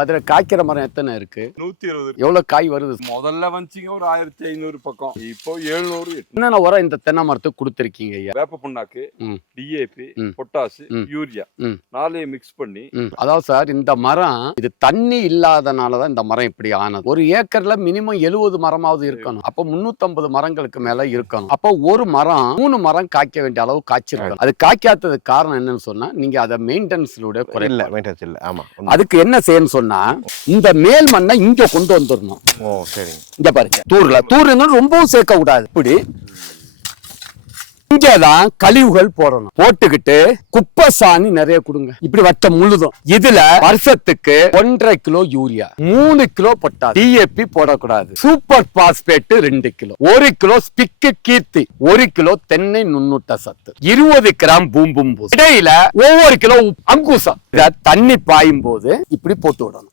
அதுல காய்க்கிற மரம் எத்தனை இருக்கு? 120. எவ்வளவு காய் வருது? முதல்ல வந்துச்சிங்க ஒரு 1500 பக்கம், இப்போ 700. என்னென்ன உரம் இந்த தென்னை மரத்துக்கு கொடுத்துருக்கீங்க ஐயா? வேப்ப புண்ணாக்கு, டிஏபி, பொட்டாசு, யூரியா 4 மிக்ஸ் பண்ணி. அதாவது சார், இந்த மரம் இது தண்ணி இல்லாதனாலதான் இந்த மரம் இப்படி ஆனது. ஒரு ஏக்கர்ல மினிமம் 70 மரமாவது இருக்கணும். அப்போ 350 மரங்களுக்கு மேல இருக்கணும். அப்போ ஒரு மரம் 3 மரம் காய்க்க வேண்டிய அளவு காய்ச்சிருக்கணும். அது காய்க்காததுக்கு காரணம் என்னன்னு சொன்னா, நீங்க அதை மெயின்டெனன்ஸ்லோட குறையில்லை. அதுக்கு என்ன செய்யணும் சொன்னா, இந்த மேல் மண்ணை இங்க கொண்டு வந்துடணும். இங்க பாருங்க, தூர்ல ரொம்பவும் சேர்க்க கூடாது. இப்படி இங்கதான் கழிவுகள் போடணும். போட்டுக்கிட்டு குப்பை சாணி நிறைய கொடுங்க. இப்படி வட்டம் முழுதும். இதுல வருஷத்துக்கு 1.5 kilo urea, 3 kilo potash, DAP போடக்கூடாது. சூப்பர் பாஸ்பேட் 2 கிலோ, 1 கிலோ ஸ்பிக்கு கீர்த்தி, 1 கிலோ தென்னை நுண்ணூட்ட சத்து, 20 கிராம் பூம்பும்பூ, இடையில ஒவ்வொரு கிலோ அங்குசம். தண்ணி பாயும் போது இப்படி போட்டு விடணும்.